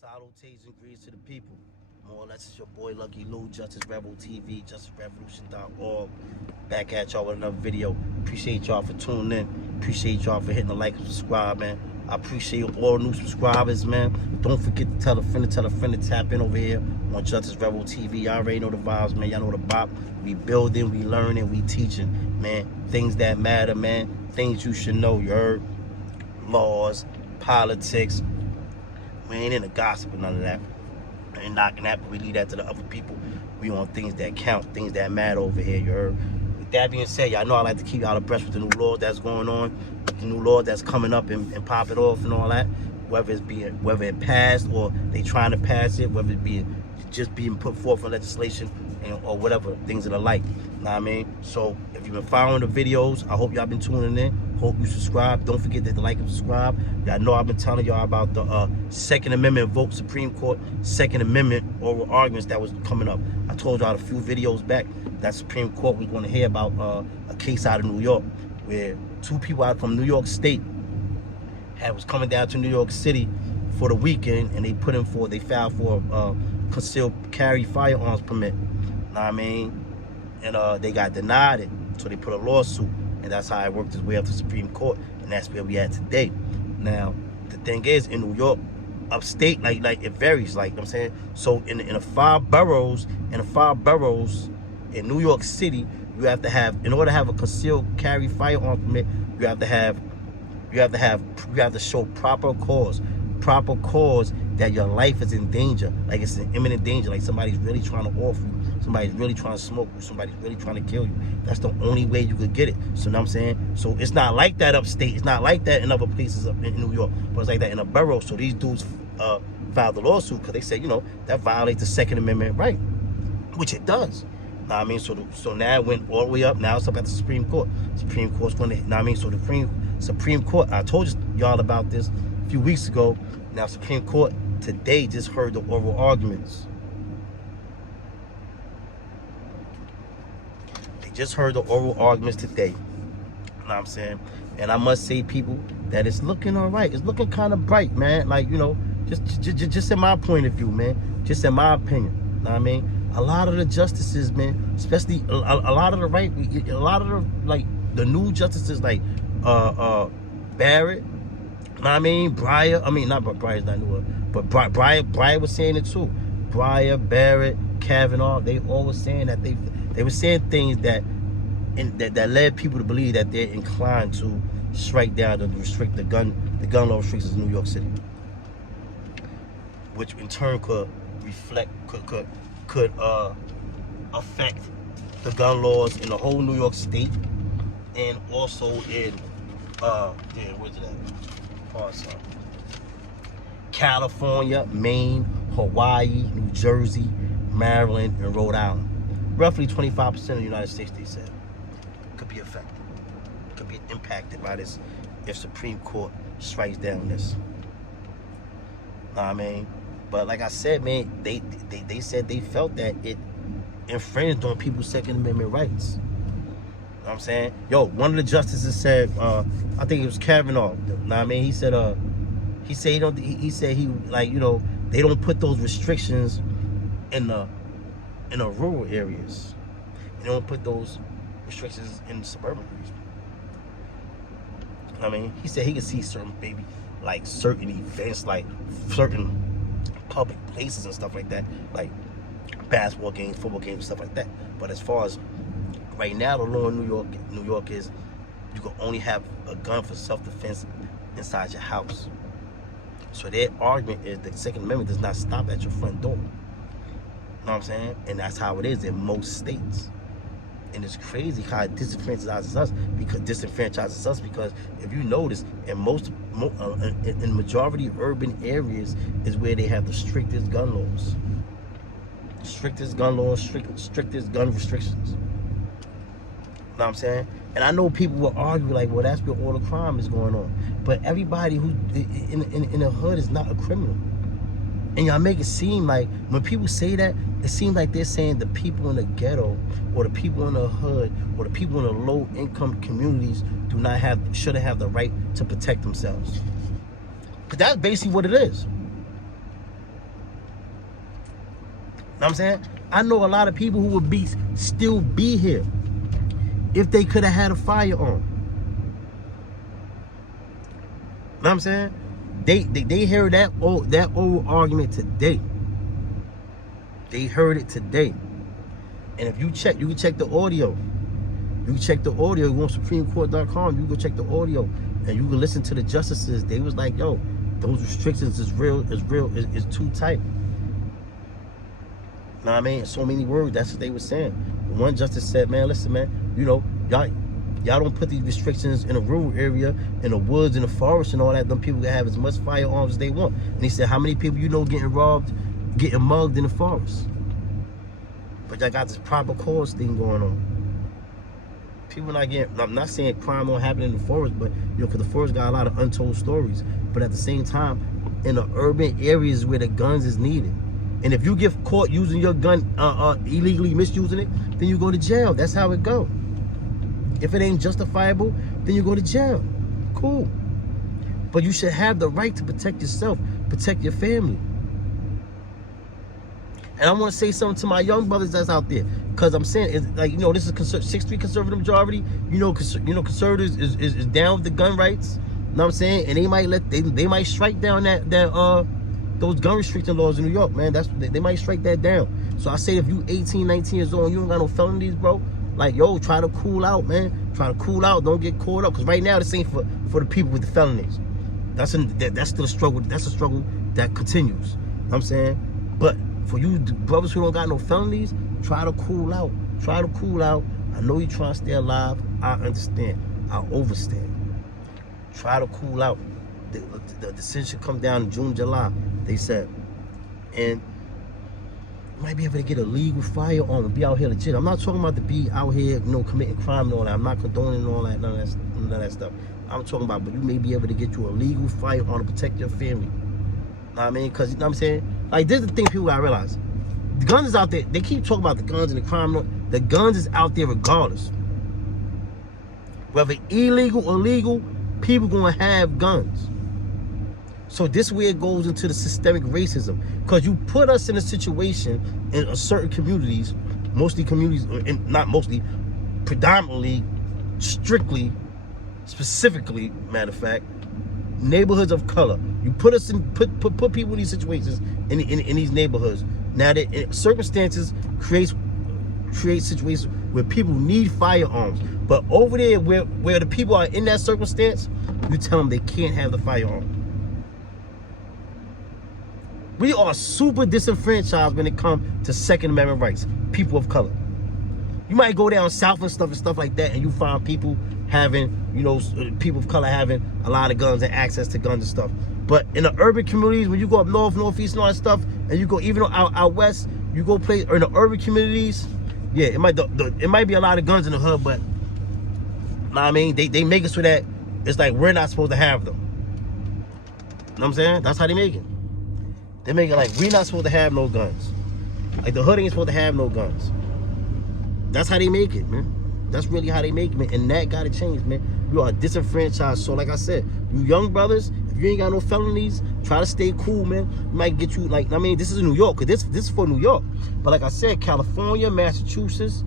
Salutations and greetings to the people. More or less, it's your boy Lucky Lou, Justice Rebel TV, JusticeRevolution.org. Back at y'all with another video. Appreciate y'all for tuning in. Appreciate y'all for hitting the like and subscribe, man. I appreciate all new subscribers, man. Don't forget to tell a friend to tap in over here on Justice Rebel TV. Y'all already know the vibes, man. Y'all know the bop. We building, we learning, we teaching, man. Things that matter, man. Things you should know, you heard? Laws, politics. We ain't into gossip or none of that. I ain't knocking that, but we leave that to the other people. We on things that count, things that matter over here, you heard? With that being said, y'all know I like to keep y'all abreast with the new law that's going on, with the new law that's coming up and popping off and all that. Whether it passed or they trying to pass it, whether it be just being put forth in legislation or whatever, things of the like. Know what I mean? So if you've been following the videos, I hope y'all been tuning in. Hope you subscribe. Don't forget to like and subscribe. Y'all know I've been telling y'all about the Second Amendment vote, Supreme Court Second Amendment oral arguments that was coming up. I told y'all a few videos back that Supreme Court was going to hear about a case out of New York where two people out from New York State was coming down to New York City for the weekend, and they filed for a concealed carry firearms permit. Know what I mean? And they got denied it, so they put a lawsuit, and that's how it worked its way up to the Supreme Court, and that's where we at today. Now, the thing is, in New York, upstate, like it varies, like I'm saying. So in the five boroughs in New York City, you have to have, in order to have a concealed carry firearm permit, you have to show proper cause that your life is in danger, like it's in imminent danger, like somebody's really trying to off you, somebody's really trying to smoke you, somebody's really trying to kill you. That's the only way you could get it. So you know what I'm saying? So it's not like that upstate, it's not like that in other places up in New York, but it's like that in a borough. So these dudes filed the lawsuit because they said, you know, that violates the Second Amendment right, which it does. Know what I mean? So now it went all the way up. Now it's up at the Supreme Court. Supreme Court's going to, know what I mean? So the Supreme Court, I told y'all about this a few weeks ago. Now Supreme Court today just heard the oral arguments. They just heard the oral arguments today. You know what I'm saying? And I must say, people, that it's looking all right. It's looking kind of bright, man. Like, you know, just in my point of view, man. Just in my opinion. You know what I mean? A lot of the justices, man, especially a lot of the right, a lot of the, like, the new justices, like Barrett, you know what I mean? Breyer, I mean, not, but Breyer's not newer, but Breyer was saying it too. Breyer, Barrett, Kavanaugh, they all were saying that they were saying things that led people to believe that they're inclined to strike down and restrict the gun law restrictions in New York City, which in turn could affect the gun laws in the whole New York State, and also in where's it at? California, Maine, Hawaii, New Jersey, Maryland, and Rhode Island. Roughly 25% of the United States, they said, could be affected, could be impacted by this if Supreme Court strikes down this. Know what I mean? But like I said, man, they said they felt that it infringed on people's Second Amendment rights. You know what I'm saying? Yo, one of the justices said, I think it was Kavanaugh. You know what I mean? He said he like, you know, they don't put those restrictions in the rural areas. They don't put those restrictions in the suburban areas. I mean, he said he could see certain events, like certain public places and stuff like that, like basketball games, football games, stuff like that. But as far as right now, the law in New York is you can only have a gun for self-defense inside your house. So their argument is the Second Amendment does not stop at your front door. You know what I'm saying? And that's how it is in most states. And it's crazy how it disenfranchises us because if you notice, in majority majority urban areas is where they have the strictest gun laws. Strictest gun restrictions. You know what I'm saying? And I know people will argue like, well, that's where all the crime is going on. But everybody who in the hood is not a criminal. And y'all make it seem like, when people say that, it seems like they're saying the people in the ghetto or the people in the hood or the people in the low-income communities shouldn't have the right to protect themselves. Because that's basically what it is. what I'm saying? I know a lot of people who would still be here if they could have had a firearm. You know what I'm saying? They heard that old argument today. They heard it today. And if you check, you can check the audio. You can check the audio. You go on SupremeCourt.com. You can go check the audio, and you can listen to the justices. They was like, "Yo, those restrictions is is too tight." Know what I mean? So many words. That's what they were saying. One justice said, "Man, listen, man. You know, y'all don't put these restrictions in a rural area, in the woods, in the forest, and all that. Them people can have as much firearms as they want." And he said, "How many people you know getting robbed, getting mugged in the forest? But y'all got this proper cause thing going on. People not getting. I'm not saying crime don't happen in the forest, but you know, because the forest got a lot of untold stories. But at the same time, in the urban areas where the guns is needed, and if you get caught using your gun illegally misusing it, then you go to jail. That's how it go. If it ain't justifiable, then you go to jail. Cool. But you should have the right to protect yourself, protect your family." And I want to say something to my young brothers that's out there, because I'm saying, it's like, you know, this is 6-3 conservative majority. You know, conservatives is down with the gun rights. You know what I'm saying? And they might they might strike down those gun restriction laws in New York, man. They might strike that down. So I say, if you 18, 19 years old and you don't got no felonies, bro, like, yo, try to cool out, man. Try to cool out. Don't get caught up, because right now this ain't for the people with the felonies. That's still a struggle. That's a struggle that continues. You know what I'm saying? But for you brothers who don't got no felonies, try to cool out. Try to cool out. I know you trying to stay alive. I understand. I overstand. Try to cool out. The decision should come down in June, July, they said. And you might be able to get a legal firearm and be out here legit. I'm not talking about to be out here, you know, committing crime and all that. I'm not condoning all that, none of that stuff. I'm talking about, but you may be able to get you a legal firearm to protect your family. Know what I mean? Because, you know what I'm saying? Like, this is the thing people gotta realize. The guns is out there. They keep talking about the guns and the crime. The guns is out there regardless. Whether illegal or legal, people gonna have guns. So this is where it goes into the systemic racism. Because you put us in a situation in certain communities, mostly communities, not mostly, predominantly, strictly, specifically, matter of fact, neighborhoods of color. You put us in, put people in these situations, in these neighborhoods. Now that circumstances create situations where people need firearms, but over there where the people are in that circumstance, you tell them they can't have the firearm. We are super disenfranchised when it comes to Second Amendment rights. People of color. You might go down south and stuff like that, and you find people having, you know, people of color having a lot of guns and access to guns and stuff. But in the urban communities, when you go up north, northeast, and all that stuff, and you go even out west, you go play, or in the urban communities, yeah, it might be a lot of guns in the hood, but know what I mean, they make it so that it's like we're not supposed to have them. You know what I'm saying? That's how they make it. They make it like we're not supposed to have no guns. Like the hood ain't supposed to have no guns. That's how they make it, man. That's really how they make it, man. And that gotta change, man. You are disenfranchised. So like I said, you young brothers, if you ain't got no felonies, try to stay cool, man. It might get you, like, I mean, this is New York, because this is for New York. But like I said, California, Massachusetts,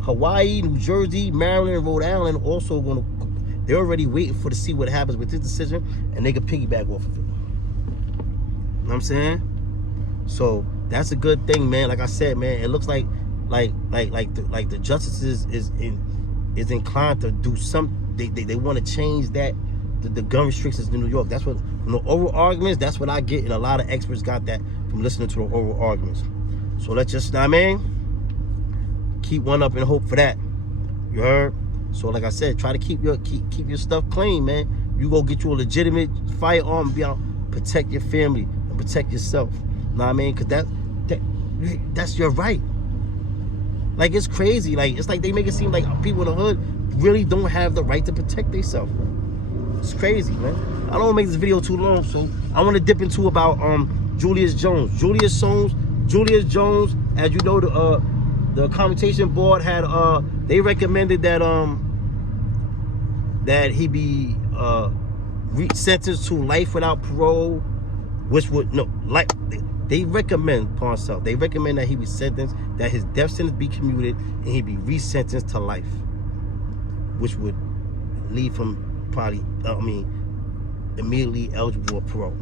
Hawaii, New Jersey, Maryland, Rhode Island also gonna, they're already waiting to see what happens with this decision, and they can piggyback off of it. You know what I'm saying? So that's a good thing, man. Like I said, man, it looks like the justices is inclined to do some. They want to change that the gun restrictions in New York. That's what, from the oral arguments, that's what I get, and a lot of experts got that from listening to the oral arguments. So let's just, I mean, keep one up and hope for that. You heard? So like I said, try to keep your stuff clean, man. You go get you a legitimate firearm and be out, protect your family and protect yourself. Know what I mean? Because that's your right. Like, it's crazy. Like, it's like they make it seem like people in the hood really don't have the right to protect themselves. It's crazy, man. I don't want to make this video too long, so I want to dip into about Julius Jones. Julius Jones, as you know, the commutation board had they recommended that that he be sentenced to life without parole, which would They recommend that he be sentenced, that his death sentence be commuted, and he be resentenced to life, which would leave him probably, immediately eligible for parole.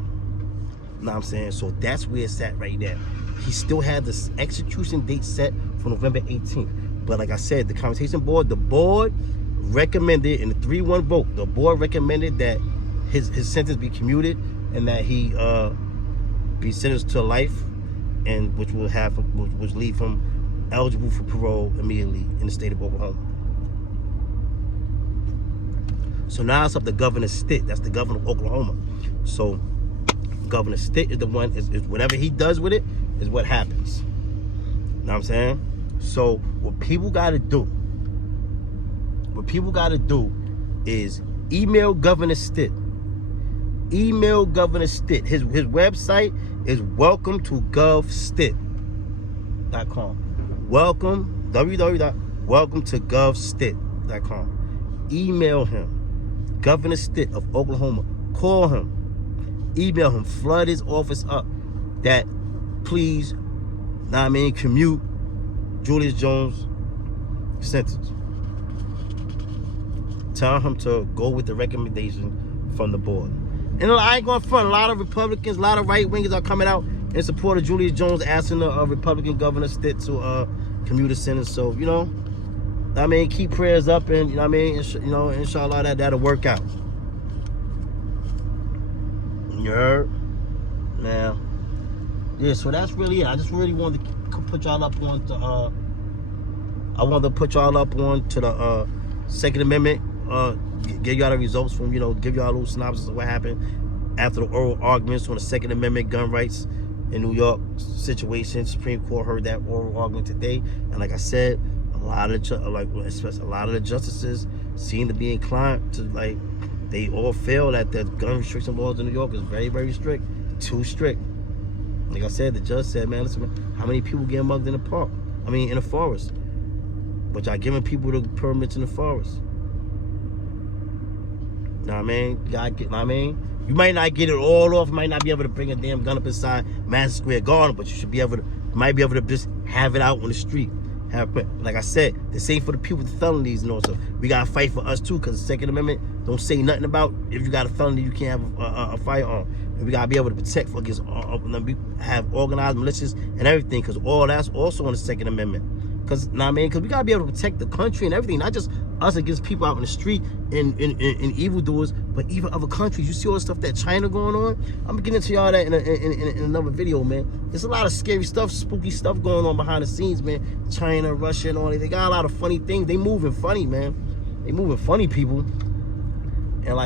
You know what I'm saying? So that's where it's at right now. He still had this execution date set for November 18th. But like I said, the Commutation Board, the board recommended in the 3-1 vote, the board recommended that his sentence be commuted and that he be sentenced to life, and which leave him eligible for parole immediately in the state of Oklahoma. So now it's up to Governor Stitt. That's the governor of Oklahoma. So Governor Stitt is the one, is whatever he does with it is what happens. You know what I'm saying? So what people got to do is email Governor Stitt. Email Governor Stitt. His website is welcome-to-govstitt.com. www.welcome-to-govstitt.com. Email him. Governor Stitt of Oklahoma. Call him. Email him. Flood his office up. That please, commute Julius Jones sentence. Tell him to go with the recommendation from the board. And I ain't going to front. A lot of Republicans, a lot of right-wingers are coming out in support of Julius Jones, asking the Republican Governor Stitt to commute a sentence. So, keep prayers up, and, inshallah, that'll work out. You heard? Now, yeah, so that's really it. I just really wanted to put y'all up on to, the Second Amendment, give y'all the results from, give y'all a little synopsis of what happened after the oral arguments on the Second Amendment gun rights in New York situation. Supreme Court heard that oral argument today, and like I said, a lot of the justices seem to be inclined to, they all feel that the gun restriction laws in New York is very, very strict, too strict. Like I said, the judge said, man, listen, how many people get mugged in the park? In the forest. But y'all giving people the permits in the forest. Know what I mean? You might not get it all off. You might not be able to bring a damn gun up inside Madison Square Garden, but you might be able to just have it out on the street. Like I said, the same for the people with felonies and also. We gotta fight for us too, because the Second Amendment don't say nothing about if you got a felony you can't have a firearm. And we gotta be able to protect against have organized militias and everything, because all that's also on the Second Amendment. Because we gotta be able to protect the country and everything, not just us against people out in the street and evildoers, but even other countries. You see all the stuff that China going on? I'm gonna get into y'all that in another video, man. There's a lot of scary stuff, spooky stuff going on behind the scenes, man. China, Russia, and all that. They got a lot of funny things. They moving funny, man. They moving funny, people. And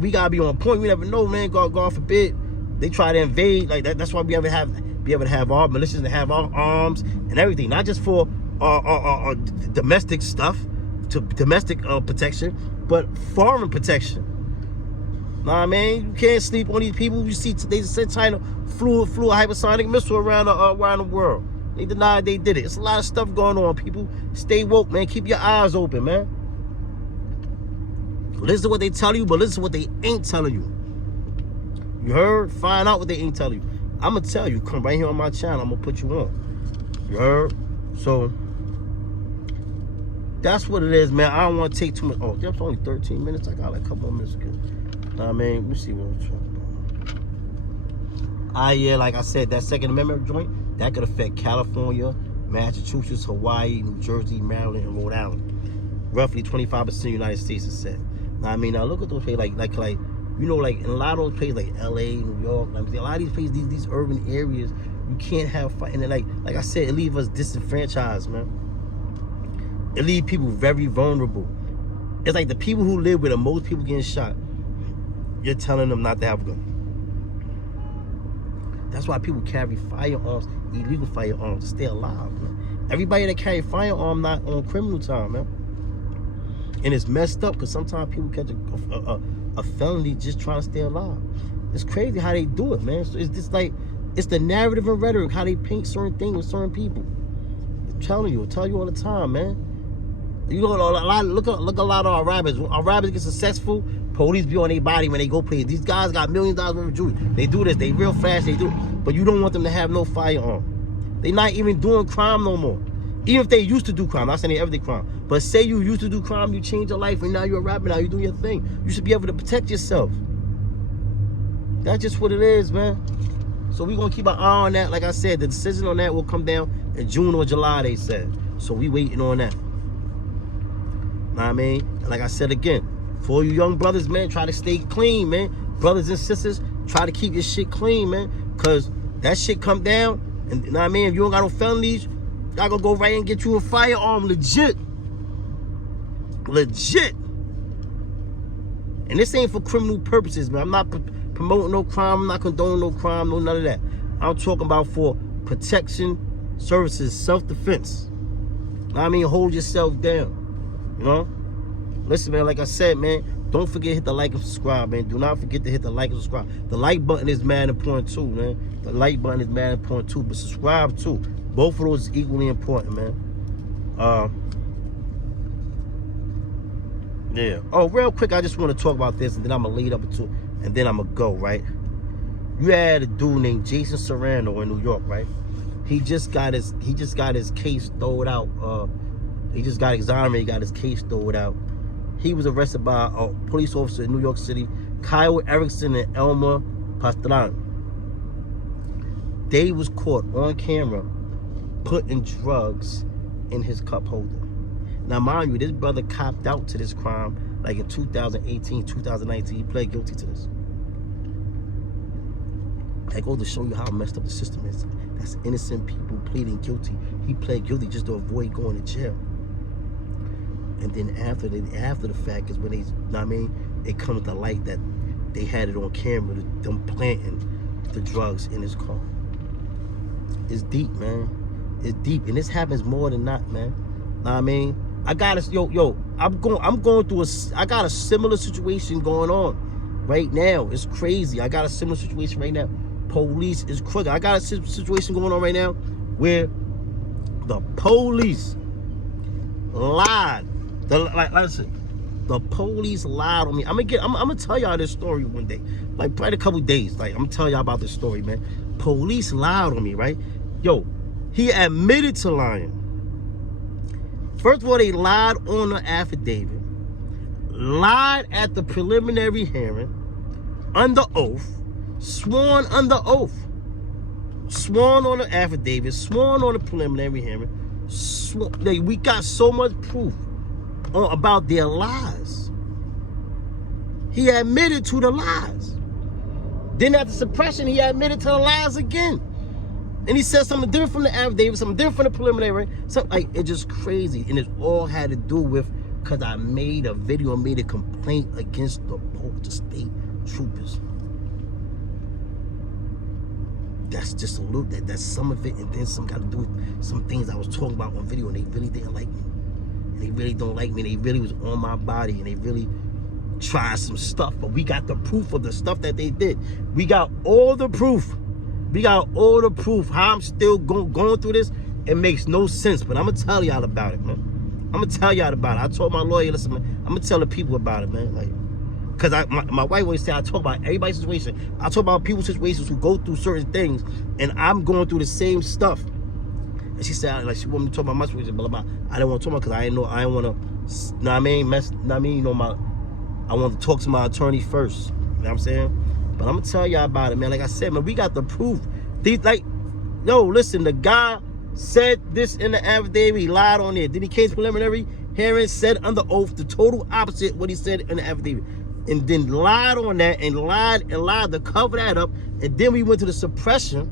we gotta be on point. We never know, man. God forbid they try to invade. Like that's why we be able to have our militias and have our arms and everything, not just for domestic stuff, to domestic protection, but foreign protection. You can't sleep on these people. You see, they said China flew a hypersonic missile around the world. They denied they did it. It's a lot of stuff going on, people. Stay woke, man. Keep your eyes open, man. Listen to what they tell you, but listen to what they ain't telling you. You heard? Find out what they ain't telling you. I'm going to tell you. Come right here on my channel. I'm going to put you on. You heard? So that's what it is, man. I don't want to take too much. Oh, that's only 13 minutes. I got like a couple more minutes. Let me see what I'm talking about. Yeah, like I said, that Second Amendment joint, that could affect California, Massachusetts, Hawaii, New Jersey, Maryland, and Rhode Island. Roughly 25% of the United States is said. Now look at those places like in a lot of those places like LA, New York. A lot of these places, these urban areas, you can't have fight. And like I said, it leaves us disenfranchised, man. It leaves people very vulnerable. It's like the people who live where the most people getting shot, you're telling them not to have a gun. That's why people carry firearms, illegal firearms, to stay alive, man. Everybody that carry a firearm not on criminal time, man. And it's messed up because sometimes people catch a felony just trying to stay alive. It's crazy how they do it, man. So it's just like, it's the narrative and rhetoric, how they paint certain things with certain people. I'm telling you, I tell you all the time, man. Look a lot of our rappers. When our rappers get successful, police be on their body when they go play. These guys got millions of dollars worth of jewelry. They do this. They real fast. They do. but you don't want them to have no firearm. They not even doing crime no more. Even if they used to do crime, I'm not saying they ever did crime, but say you used to do crime, you changed your life, and now you're a rapper, now you're doing your thing. You should be able to protect yourself. That's just what it is, man. So we're going to keep an eye on that. Like I said, the decision on that will come down in June or July, they said. So we waiting on that. Know what I mean? And like I said again, for you young brothers, man, try to stay clean, man. Brothers and sisters, try to keep your shit clean, man. Because that shit come down, and you know what I mean? If you don't got no felonies, y'all gonna go right and get you a firearm, legit. Legit. And this ain't for criminal purposes, man. I'm not promoting no crime. I'm not condoning no crime, no none of that. I'm talking about for protection services, self-defense. I mean, hold yourself down. You know? Listen, man, like I said, man, don't forget to hit the like and subscribe, man. Do not forget to hit the like and subscribe. The like button is mad important too, man. The like button is mad important too, but subscribe too. Both of those is equally important, man. Yeah. Oh, real quick, I just want to talk about this, and then I'm gonna lead up to, and then I'm gonna go, right? You had a dude named Jason Serrano in New York, right? He just got his case thrown out. He just got exonerated. He got his case thrown out. He was arrested by a police officer in New York City, Kyle Erickson and Elmer Pastrana. They was caught on camera putting drugs in his cup holder. Now, mind you, this brother copped out to this crime like in 2018, 2019. He pled guilty to this. That goes to show you how messed up the system is. That's innocent people pleading guilty. He pled guilty just to avoid going to jail. And then after the fact is when they, you know what I mean, it comes to light that they had it on camera, them planting the drugs in his car. It's deep, man. It's deep, and this happens more than not, man. Know what I mean? I got a I'm going through I got a similar situation going on right now. It's crazy. I got a similar situation right now. Police is crooked. I got a situation going on right now where the police lied. Listen, the police lied on me. I'm gonna tell y'all this story one day, like probably a couple days. Like I'm gonna tell y'all about this story, man. Police lied on me, right? Yo, he admitted to lying. First of all, they lied on the affidavit, lied at the preliminary hearing, under oath, sworn under oath, sworn on the affidavit, sworn on the preliminary hearing. We got so much proof about their lies. He admitted to the lies. Then after suppression, he admitted to the lies again. And he said something different from the affidavit, something different from the preliminary. Something like, it's just crazy. And it all had to do with, because I made a video, made a complaint against the state troopers. That's just a little, that's some of it. And then some got to do with some things I was talking about on video, and they really didn't like me. And they really don't like me. They really was on my body, and they really tried some stuff. But we got the proof of the stuff that they did. We got all the proof. We got all the proof. How I'm still going through this, it makes no sense. But I'm going to tell y'all about it, man. I'm going to tell y'all about it. I told my lawyer, listen, man, I'm going to tell the people about it, man. Like, because my wife always say I talk about everybody's situation. I talk about people's situations who go through certain things, and I'm going through the same stuff. And she said, like, she wanted me to talk about my situation, blah, blah, blah. I didn't want to talk about because I didn't want to, you know what I mean, I want to talk to my attorney first. You know what I'm saying? But I'm going to tell y'all about it, man. Like I said, man, we got the proof. Yo, listen, the guy said this in the affidavit. He lied on it. Then he came to preliminary hearing, said under oath the total opposite what he said in the affidavit. And then lied on that and lied to cover that up. And then we went to the suppression.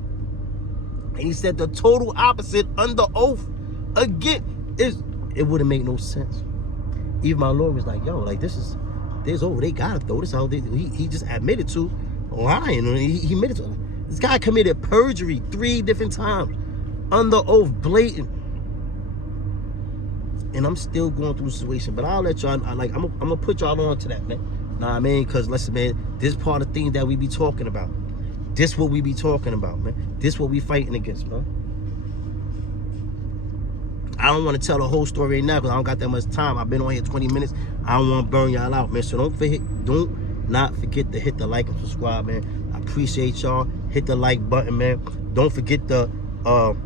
And he said the total opposite under oath again. It wouldn't make no sense. Even my lawyer was like, yo, like they gotta throw this out. He just admitted to lying. He admitted to this guy committed perjury 3 different times under oath, blatant. And I'm still going through the situation, but I'll let y'all. I'm gonna put y'all on to that, man. Know what I mean? Because listen, man, this part of things that we be talking about. This what we be talking about, man. This what we fighting against, man. I don't want to tell the whole story right now because I don't got that much time. I've been on here 20 minutes. I don't want to burn y'all out, man. So don't not forget to hit the like and subscribe, man. I Appreciate y'all. Hit the like button, man. Don't forget to go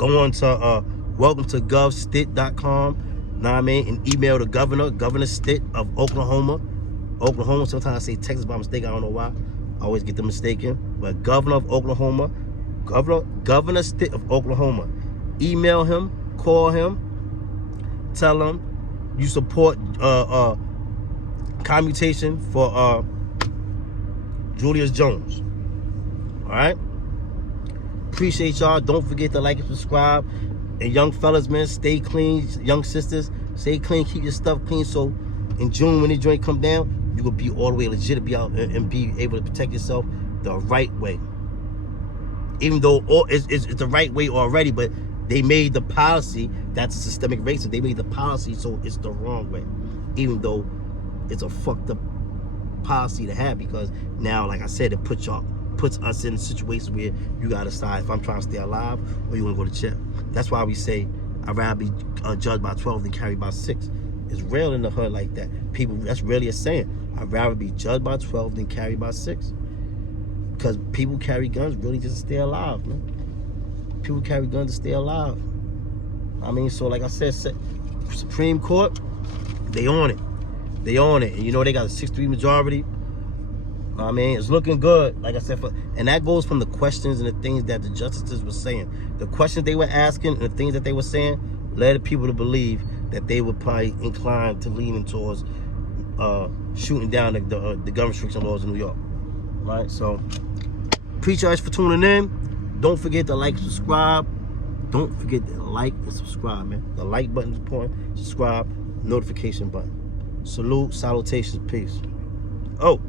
on to welcome to govstit.com. Know what I mean? And email the Governor Stitt of Oklahoma. Sometimes I say Texas by mistake. I don't know why. I always get them mistaken. But Governor of Oklahoma. Governor Stitt of Oklahoma. Email him. Call him. Tell him you support commutation for Julius Jones. Alright? Appreciate y'all. Don't forget to like and subscribe. And young fellas, man, stay clean. Young sisters, stay clean. Keep your stuff clean. So in June, when the joint come down, you will be all the way legit to be out and be able to protect yourself the right way. Even though it's the right way already, but they made the policy that's systemic racism. They made the policy so it's the wrong way. Even though it's a fucked up policy to have, because now, like I said, it puts us in a situation where you gotta decide if I'm trying to stay alive or you wanna go to jail. That's why we say I'd rather be judged by 12 than carried by 6. It's real in the hood like that. People, that's really a saying. I'd rather be judged by 12 than carried by 6. Because people carry guns really just to stay alive, man. People carry guns to stay alive. I mean, so like I said, Supreme Court, they on it. They on it. And you know they got a 6-3 majority. I mean, it's looking good, like I said, and that goes from the questions and the things that the justices were saying. The questions they were asking and the things that they were saying led people to believe that they were probably inclined to leaning towards shooting down the gun restriction laws in New York. Right? So, appreciate you for tuning in. Don't forget to like and subscribe. Don't forget to like and subscribe, man. The like button is important. Subscribe. Notification button. Salute. Salutations. Peace. Oh.